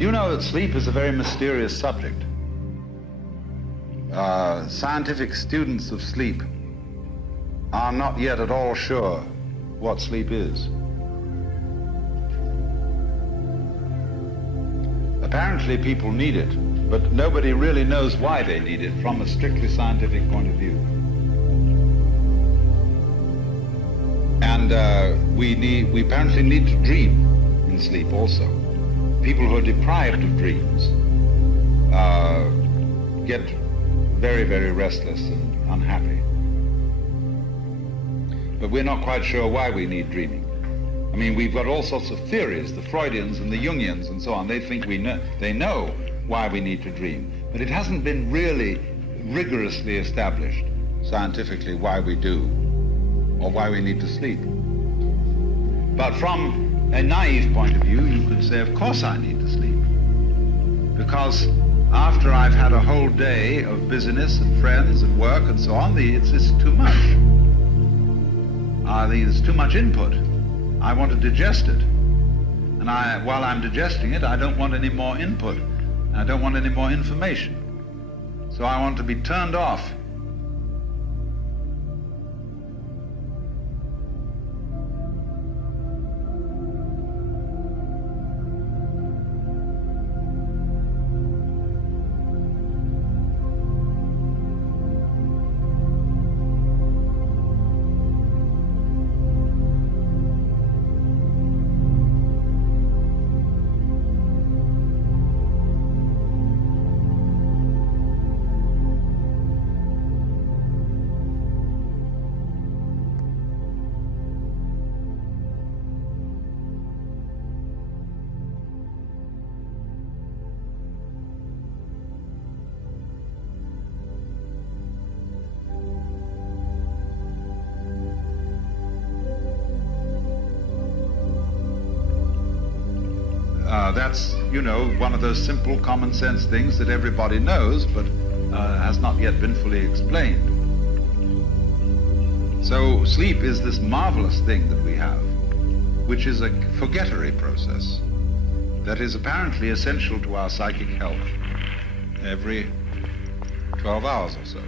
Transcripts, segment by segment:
Do you know that sleep is a very mysterious subject? Scientific students of sleep are not yet at all sure what sleep is. Apparently people need it, but nobody really knows why they need it from a strictly scientific point of view. And we apparently need to dream in sleep also. People who are deprived of dreams get very, very restless and unhappy. But we're not quite sure why we need dreaming. I mean, we've got all sorts of theories, the Freudians and the Jungians and so on. They think they know why we need to dream. But it hasn't been really rigorously established scientifically why we do or why we need to sleep. But from a naive point of view, you could say, of course I need to sleep. Because after I've had a whole day of business and friends and work and so on, it's too much. There's too much input. I want to digest it. And while I'm digesting it, I don't want any more input. I don't want any more information. So I want to be turned off. That's, you know, one of those simple common sense things that everybody knows, but has not yet been fully explained. So sleep is this marvelous thing that we have, which is a forgettery process that is apparently essential to our psychic health every 12 hours or so.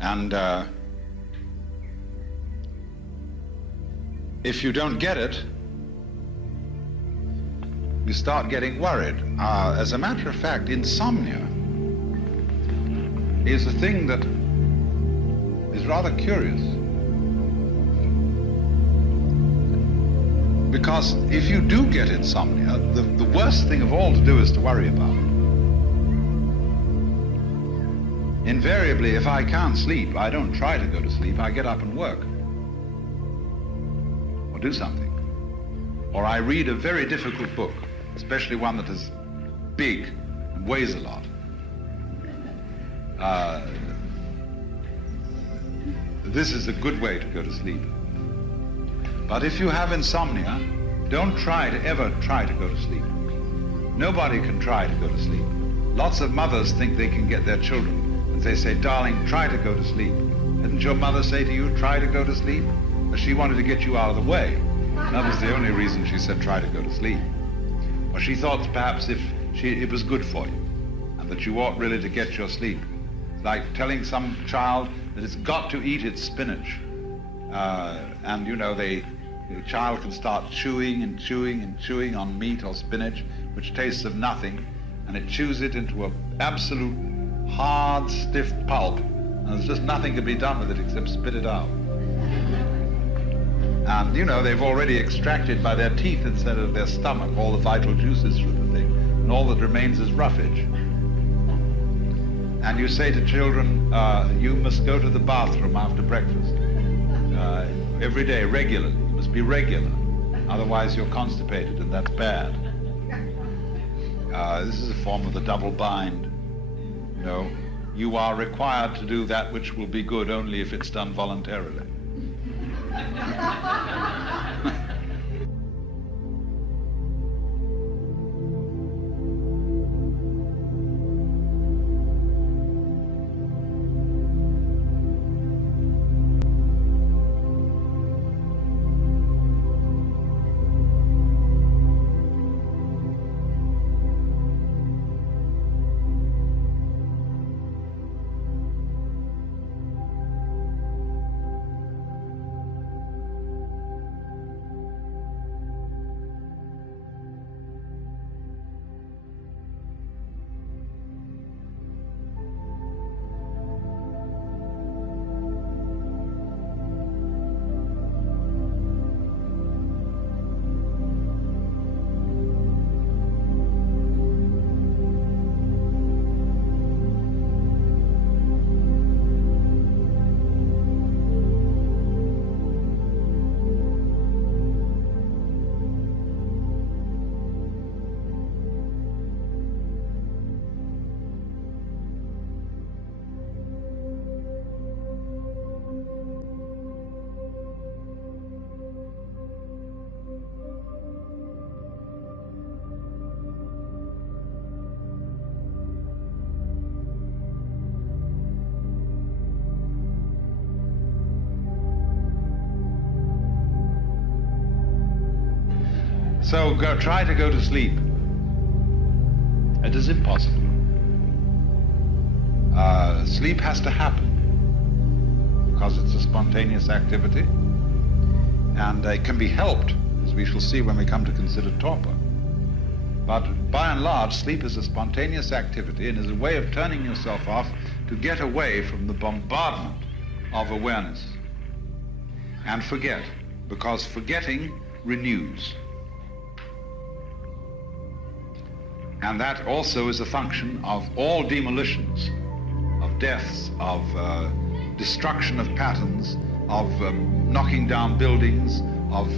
And if you don't get it, you start getting worried. As a matter of fact, insomnia is a thing that is rather curious. Because if you do get insomnia, the worst thing of all to do is to worry about it. Invariably, if I can't sleep, I don't try to go to sleep, I get up and work. Or do something. Or I read a very difficult book, especially one that is big and weighs a lot. This is a good way to go to sleep. But if you have insomnia, don't ever try to go to sleep. Nobody can try to go to sleep. Lots of mothers think they can get their children, and they say, darling, try to go to sleep. Didn't your mother say to you, try to go to sleep? But she wanted to get you out of the way. That was the only reason she said, try to go to sleep. Or she thought perhaps it was good for you, and that you ought really to get your sleep. It's like telling some child that it's got to eat its spinach. And you know, the child can start chewing and chewing and chewing on meat or spinach, which tastes of nothing, and it chews it into an absolute hard, stiff pulp, and there's just nothing to be done with it except spit it out. And you know, they've already extracted by their teeth instead of their stomach all the vital juices from the thing, and all that remains is roughage. And you say to children, you must go to the bathroom after breakfast. Every day, regularly. You must be regular. Otherwise you're constipated, and that's bad. This is a form of the double bind. You know, you are required to do that which will be good only if it's done voluntarily. So try to go to sleep. It is impossible. Sleep has to happen because it's a spontaneous activity, and it can be helped, as we shall see when we come to consider torpor. But by and large, sleep is a spontaneous activity and is a way of turning yourself off to get away from the bombardment of awareness and forget, because forgetting renews. And that also is a function of all demolitions, of deaths, of destruction of patterns, of knocking down buildings, of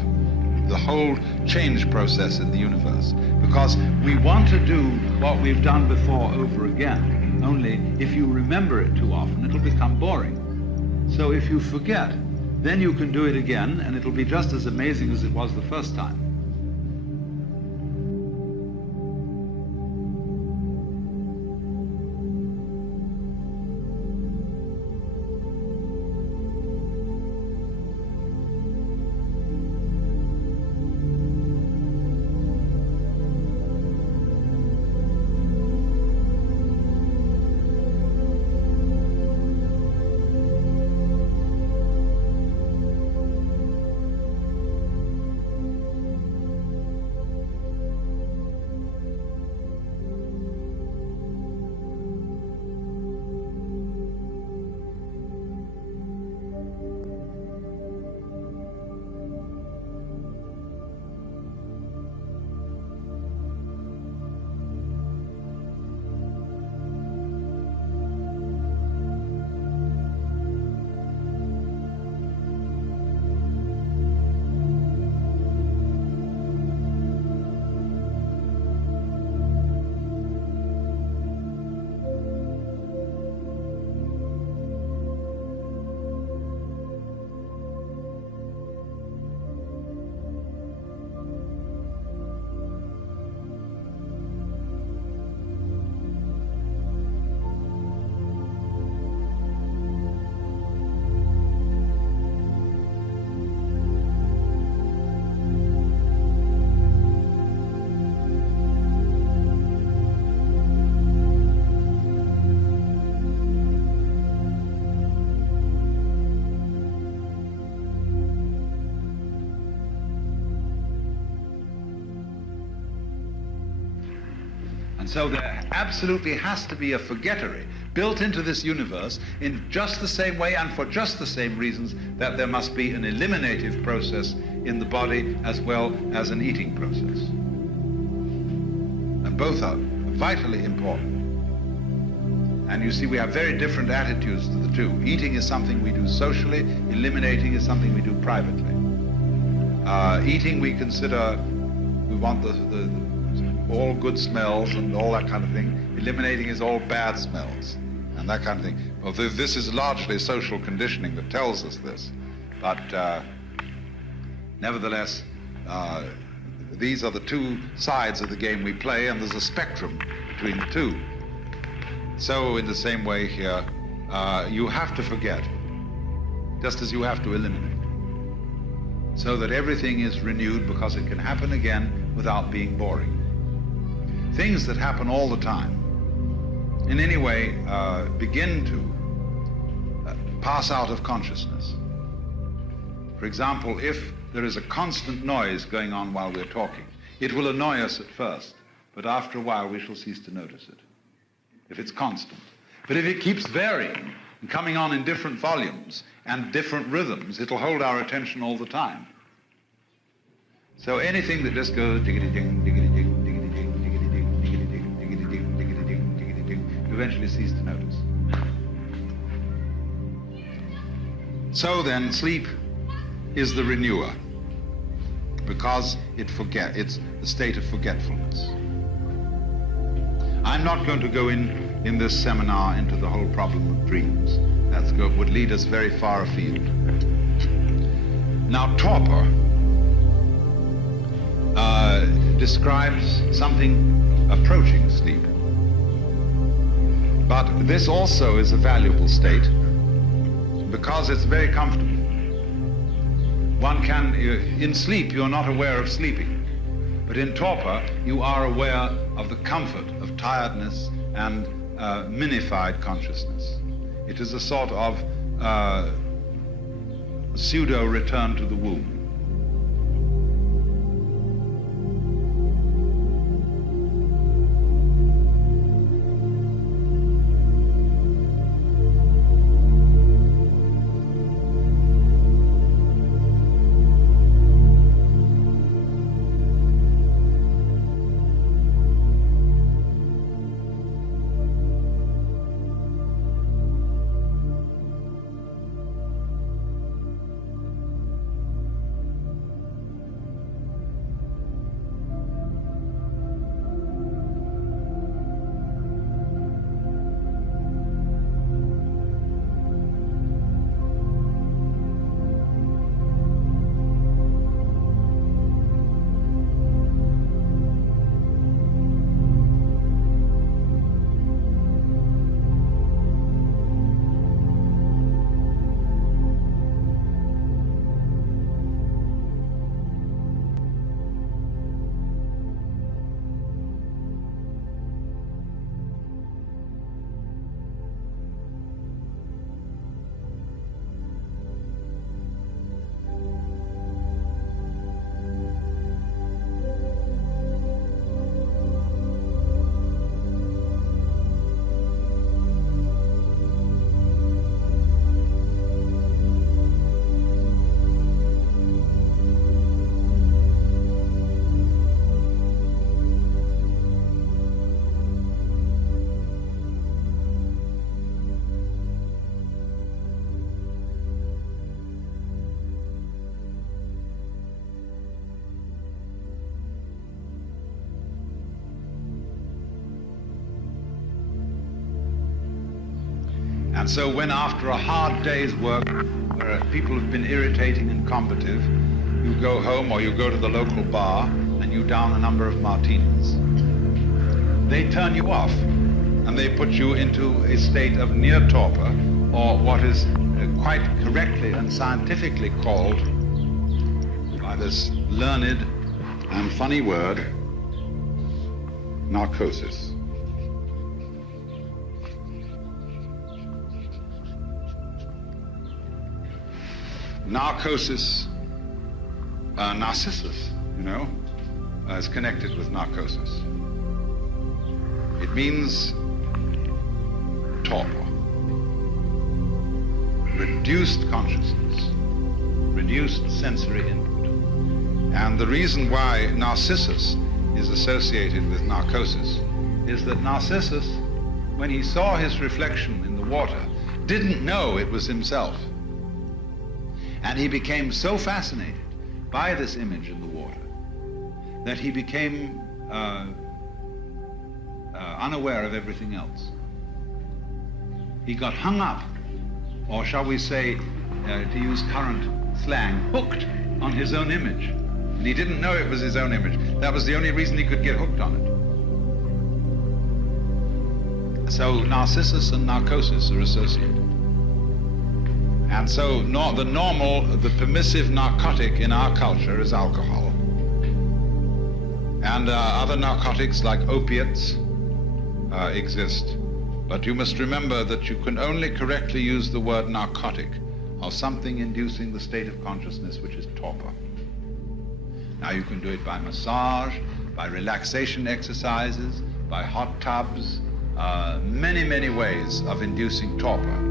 the whole change process in the universe. Because we want to do what we've done before over again, only if you remember it too often, it'll become boring. So if you forget, then you can do it again, and it'll be just as amazing as it was the first time. So there absolutely has to be a forgettery built into this universe in just the same way and for just the same reasons that there must be an eliminative process in the body as well as an eating process. And both are vitally important. And you see, we have very different attitudes to the two. Eating is something we do socially, eliminating is something we do privately. Eating we consider, we want the all good smells and all that kind of thing. Eliminating is all bad smells and that kind of thing. Well, this is largely social conditioning that tells us this. But nevertheless, these are the two sides of the game we play, and there's a spectrum between the two. So in the same way here, you have to forget, just as you have to eliminate, so that everything is renewed, because it can happen again without being boring. Things that happen all the time, in any way, begin to pass out of consciousness. For example, if there is a constant noise going on while we're talking, it will annoy us at first, but after a while we shall cease to notice it, if it's constant. But if it keeps varying and coming on in different volumes and different rhythms, it'll hold our attention all the time. So anything that just goes diggity-ding, diggity-ding, diggity-ding, diggity-ding, diggity-ding, diggity-ding, diggity-ding, diggity-ding, you eventually cease to notice. So then, sleep is the renewer, because it's the state of forgetfulness. I'm not going to go in this seminar into the whole problem of dreams. That would lead us very far afield. Now, torpor describes something approaching sleep. But this also is a valuable state because it's very comfortable. One can, in sleep, you're not aware of sleeping. But in torpor, you are aware of the comfort of tiredness and minified consciousness. It is a sort of pseudo return to the womb. And so when after a hard day's work, where people have been irritating and combative, you go home or you go to the local bar and you down a number of martinis, they turn you off and they put you into a state of near torpor, or what is quite correctly and scientifically called, by this learned and funny word, narcosis. Narcosis, Narcissus, is connected with narcosis. It means torpor, reduced consciousness, reduced sensory input. And the reason why Narcissus is associated with narcosis is that Narcissus, when he saw his reflection in the water, didn't know it was himself. And he became so fascinated by this image in the water that he became unaware of everything else. He got hung up, or shall we say, to use current slang, hooked on his own image. And he didn't know it was his own image. That was the only reason he could get hooked on it. So Narcissus and narcosis are associated. And so the permissive narcotic in our culture is alcohol. And other narcotics like opiates exist. But you must remember that you can only correctly use the word narcotic of something inducing the state of consciousness which is torpor. Now you can do it by massage, by relaxation exercises, by hot tubs, many, many ways of inducing torpor.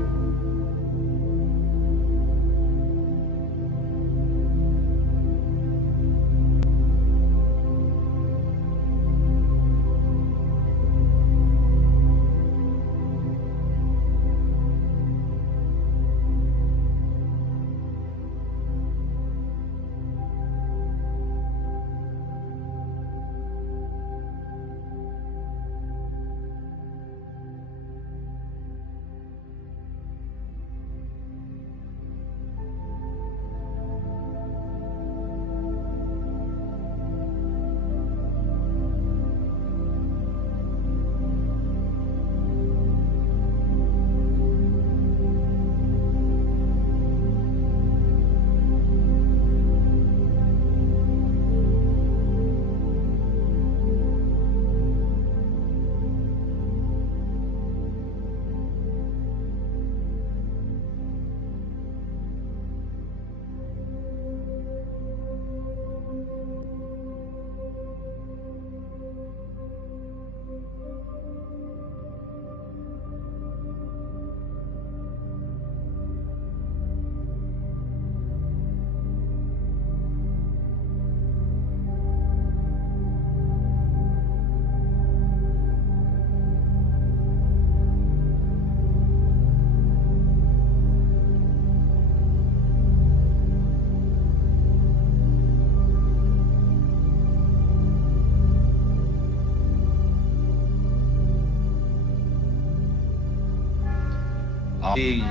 being,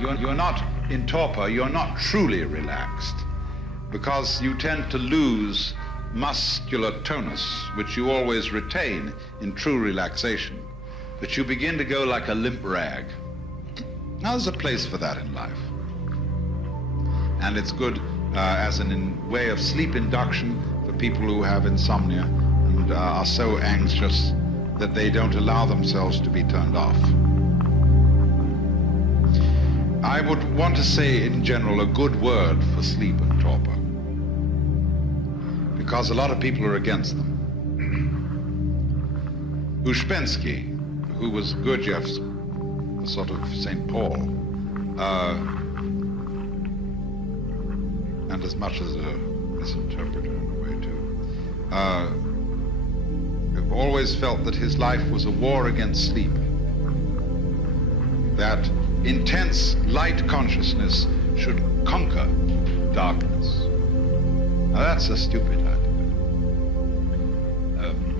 you're not in torpor, you're not truly relaxed, because you tend to lose muscular tonus, which you always retain in true relaxation, but you begin to go like a limp rag. Now there's a place for that in life, and it's good as an way of sleep induction for people who have insomnia and are so anxious that they don't allow themselves to be turned off. I would want to say in general a good word for sleep and torpor, because a lot of people are against them. Uspensky, who was Gurdjieff's sort of St. Paul, and as much as a misinterpreter in a way too, always felt that his life was a war against sleep, that intense light consciousness should conquer darkness. Now that's a stupid idea.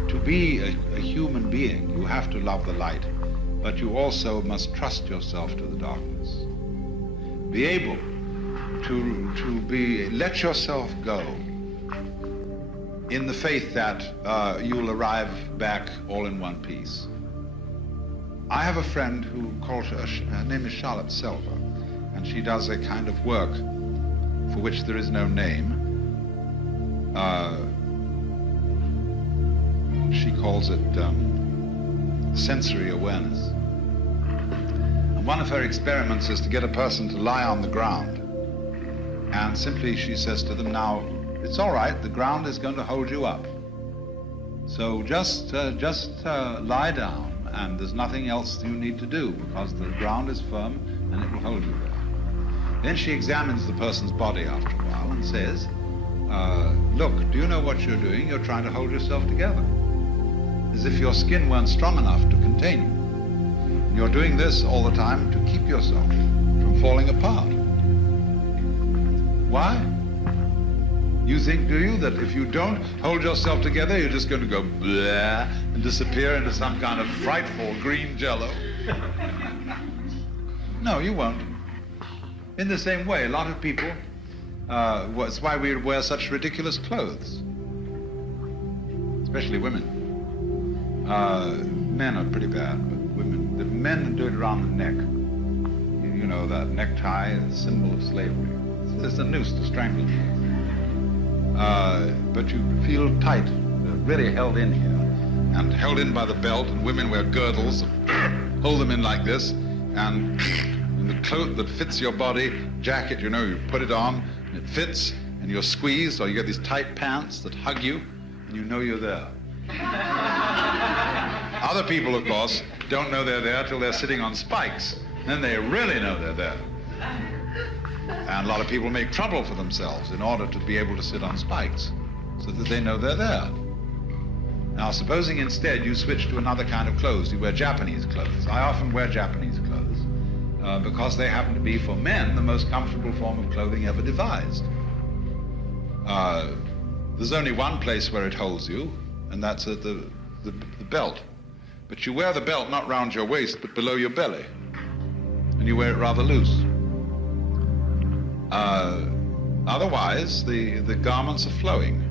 To be a human being, you have to love the light, but you also must trust yourself to the darkness. Be able to let yourself go in the faith that you'll arrive back all in one piece. I have a friend who calls her name is Charlotte Selva, and she does a kind of work for which there is no name. She calls it sensory awareness. And one of her experiments is to get a person to lie on the ground, and simply she says to them, now, it's all right, the ground is going to hold you up. So just lie down, and there's nothing else you need to do, because the ground is firm and it will hold you there. Then she examines the person's body after a while and says, look, do you know what you're doing? You're trying to hold yourself together, as if your skin weren't strong enough to contain you. And you're doing this all the time to keep yourself from falling apart. Why? You think, do you, that if you don't hold yourself together, you're just going to go blah and disappear into some kind of frightful green jello? No, you won't. In the same way, a lot of people, it's why we wear such ridiculous clothes, especially women. Men are pretty bad, but women, the men do it around the neck. You know, that necktie is a symbol of slavery. It's a noose to strangle you. But you feel tight, really held in here, and held in by the belt, and women wear girdles, hold them in like this, and the coat that fits your body, jacket, you know, you put it on, and it fits, and you're squeezed, or you get these tight pants that hug you, and you know you're there. Other people, of course, don't know they're there till they're sitting on spikes. Then they really know they're there. And a lot of people make trouble for themselves in order to be able to sit on spikes, so that they know they're there. Now, supposing instead you switch to another kind of clothes, you wear Japanese clothes. I often wear Japanese clothes because they happen to be, for men, the most comfortable form of clothing ever devised. There's only one place where it holds you, and that's at the belt. But you wear the belt not round your waist, but below your belly, and you wear it rather loose. Otherwise, the garments are flowing.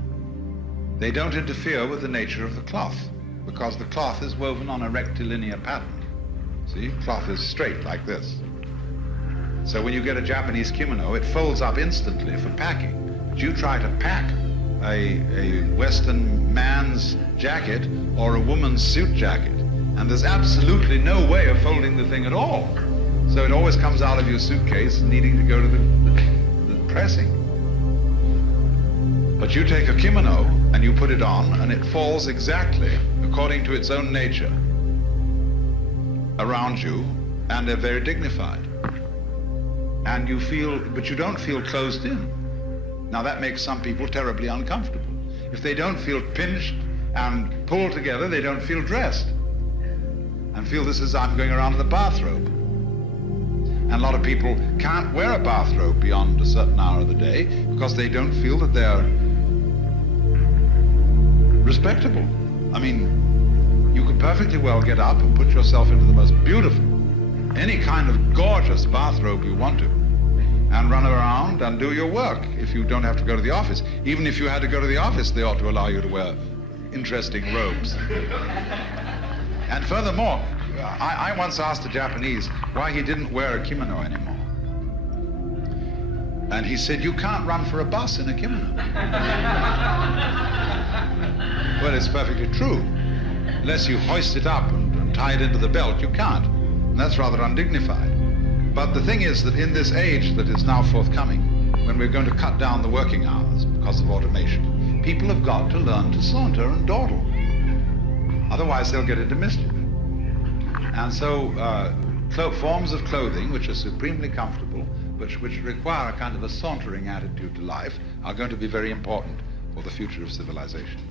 They don't interfere with the nature of the cloth, because the cloth is woven on a rectilinear pattern. See, cloth is straight like this. So when you get a Japanese kimono, it folds up instantly for packing. But you try to pack a Western man's jacket or a woman's suit jacket, and there's absolutely no way of folding the thing at all. So it always comes out of your suitcase needing to go to the pressing. But you take a kimono and you put it on, and it falls exactly according to its own nature around you, and they're very dignified. And you feel, but you don't feel closed in. Now that makes some people terribly uncomfortable. If they don't feel pinched and pulled together, they don't feel dressed and feel this is, I'm going around in a bathrobe. And a lot of people can't wear a bathrobe beyond a certain hour of the day because they don't feel that they're respectable. I mean, you could perfectly well get up and put yourself into the most beautiful any kind of gorgeous bathrobe you want to, and run around and do your work if you don't have to go to the office. Even if you had to go to the office, they ought to allow you to wear interesting robes. And furthermore, I once asked a Japanese why he didn't wear a kimono anymore. And he said, you can't run for a bus in a kimono. Well, it's perfectly true. Unless you hoist it up and tie it into the belt, you can't. And that's rather undignified. But the thing is that in this age that is now forthcoming, when we're going to cut down the working hours because of automation, people have got to learn to saunter and dawdle. Otherwise, they'll get into mischief. And so forms of clothing which are supremely comfortable, which require a kind of a sauntering attitude to life, are going to be very important for the future of civilization.